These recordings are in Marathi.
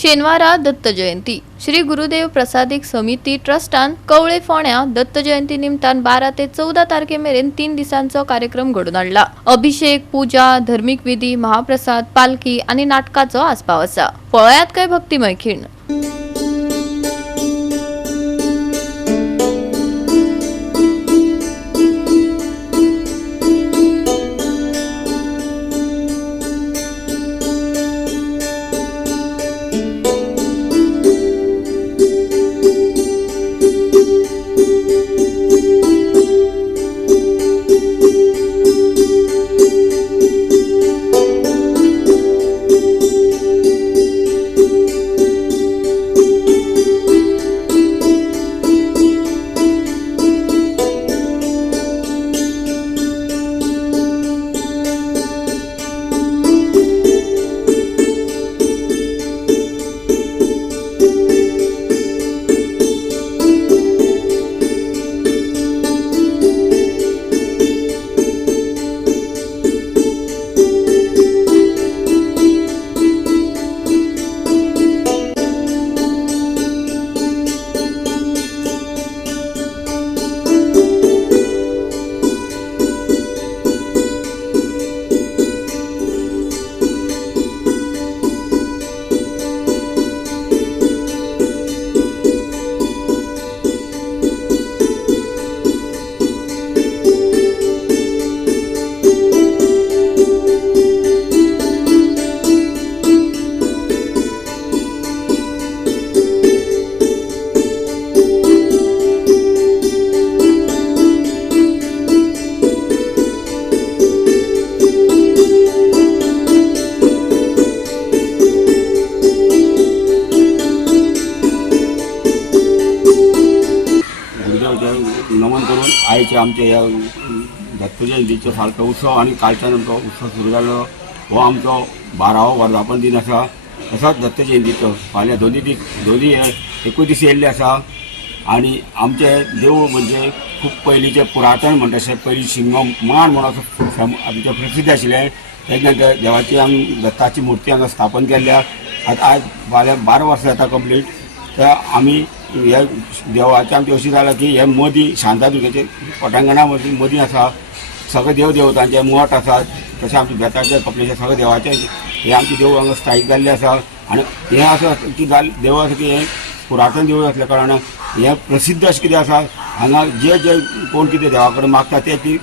शेनवारा दत्त जयंती श्री गुरुदेव प्रसादिक समिती ट्रस्टान कवळे फोण्या दत्त जयंती निमतान 12 ते 14 तारखेमेरेन 3 दिसांचो कार्यक्रम घडून हाडला। अभिषेक, पूजा, धार्मिक विधी, महाप्रसाद, पालखी आणि नाटकाचो आस्पाव आसा। पळयात काय भक्तिमय खीण। नमन करून आयचे आमचे ह्या दत्त जयंतीचो सारको उत्सव आणि कालच्यान आमचो उत्सव सुरू जालो। हो आमचो 12वो वर्धापन दिन आसा। तसोच दत्त जयंतीचो फाल्यां दोनी एकूच दीस येयल्ले आसा। आणि आमचे देवूळ म्हणजे खूब पयलींचे पुरातन म्हणटा तशें पयलीं शिंगो मांड म्हणून असो आमचे प्रसिद्ध आशिल्लें। तेन्ना देवाची आमी दत्ताची मूर्ती हांगा स्थापन केल्ल्या। आज फाल्यां 12 वर्सां जाता कंप्लीट। तर आमी ह्या देवाचें आमचें अशें जालां की हे मदीं शांतादुर्गेचे पटांगणा मदीं आसा। सगळे देवतांचे मठ आसात। तशें आमचे बेताचे कपलेचे सगळे देवाचे हे आमचे देवूळ हांगा स्थायीक जाल्ले आसा। आनी हें असं की देव आसा की हें पुरातन देवूळ आसल्या कारणान हें प्रसिद्ध अशें कितें आसा। हांगा जे कोण कितें देवा कडेन मागता तेची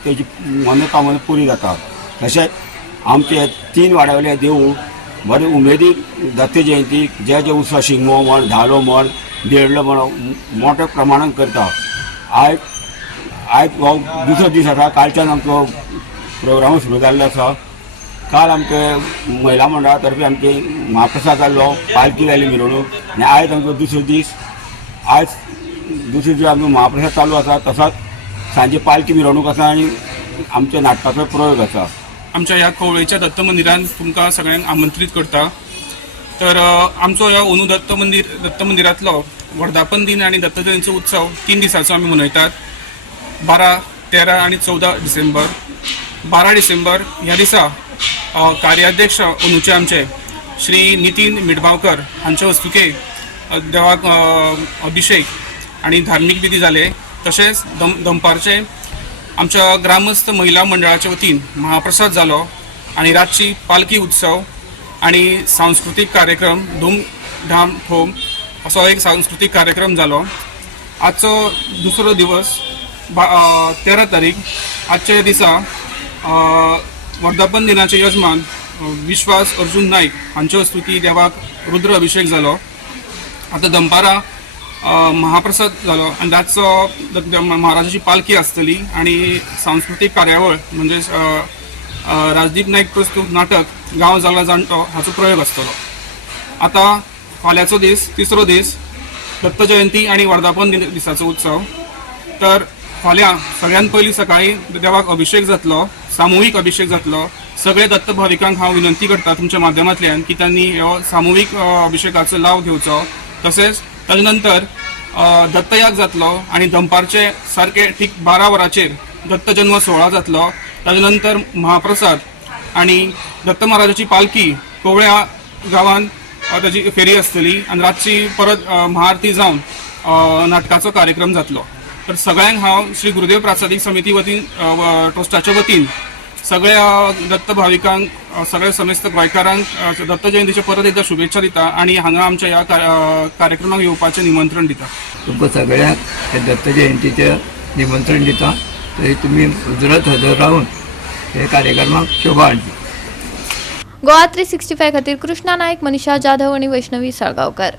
मनोकामना पुरी जाता। तशेंच आमचे 3 वाड्यावयले देवूळ बरे उमेदीन दत्त जयंतीक जे उत्सव शिगमो म्हण, धालो म्हण, देडलो म्हण मोठ्या प्रमाणात करता। आयज हो दुसरो दीस आसा। कालच्यान आमचो प्रोग्राम सुरू जाल्लो आसा। काल आमचे महिला मंडळा तर्फे आमचे महाप्रसाद जाल्लो, पालखी जाली मिरवणूक। आनी आयज आमचो दुसरो दीस। आज दुसरे दीस आमचो महाप्रसाद चालू आसा। तसाच सांजे पालखी मिरवणूक आसा आणि आमच्या नाटकाचो प्रयोग आसा। आमच्या ह्या कवळेच्या दत्त मंदिरान तुमकां सगळ्यांक आमंत्रीत करता। तर आमचो ह्या अंदू दत्त मंदिरांतलो वर्धापन दिन आणि दत्त जयंतीचो उत्सव 3 दिसांचो आमी मनयतात। 12, 13 आणि 14 डिसेंबर। 12 डिसेंबर ह्या दिसा कार्याध्यक्ष अंदूचे आमचे श्री नितीन मिडबावकर हांचे हस्तुके देवाक अभिषेक आणि धार्मिक विधी जाले। तशेंच दनपारचे आमच्या ग्रामस्थ महिला मंडळाच्या वतीन महाप्रसाद जालो आणि रातची पालखी उत्सव आणि सांस्कृतिक कार्यक्रम धूमधाम थोम असो एक सांस्कृतिक कार्यक्रम जालो। आजचो दुसरो दिवस 13 तारीख। आजच्या दिसा वर्धापन दिनाचे यजमान विश्वास अर्जुन नाईक हांचे हस्तुकी देवाक रुद्र अभिषेक जालो। आता दनपारा महाप्रसाद जालो आणि रातचो महाराजाची पालखी आसतली आणि सांस्कृतिक कार्यावळ म्हणजे राजदीप नाईक प्रस्तुत नाटक गांव जाला जाणटो हाचो प्रयोग आसतलो। आता फाल्यांचो दीस तिसरो दीस दत्त जयंती आणि वर्धापन दिसाचो उत्सव। तर फाल्यां सगळ्यात पयलीं सकाळी देवाक अभिषेक जातलो, सामुहीक अभिषेक जातलो। सगळे दत्त भाविकांक हांव विनंती करता तुमच्या माध्यमांतल्यान की त्यांनी ह्यो सामुहीक अभिषेकाचो लाव घेवचो। तसेच ताजे नंतर दत्तयाग जातलो आणि दनपारचे सारखे ठीक 12 वरांचेर दत्त जन्म सोहळा जातलो। ताजे नंतर महाप्रसाद आणि दत्त महाराजाची पालखी कवळ्या गांवान ताजी फेरी आसतली आनी रातची परत महाआरती जावन नाटकाचो कार्यक्रम जातलो. तर सगळ्यांक हांव श्री गुरुदेव प्रासादीक समिती वतीन ट्रस्टाच्या वतीन सगळ्या दत्त भाविकांक सगळ्या समेस्त गोंयकारांक दत्त जयंतीच्या परत एकदा शुभेच्छा दिता आणि हांगा आमच्या ह्या कार्यक्रमाक येवपाचें निमंत्रण दिता. तुमकां सगळ्यांक हे दत्त जयंतीचें निमंत्रण दिता. तरी तुमी हजरत हजर रावन हे कार्यक्रमाक शोभा हाडची. गोवा 365 खातीर कृष्णा नायक, मनीषा जाधव आणि वैष्णवी साळगांवकर.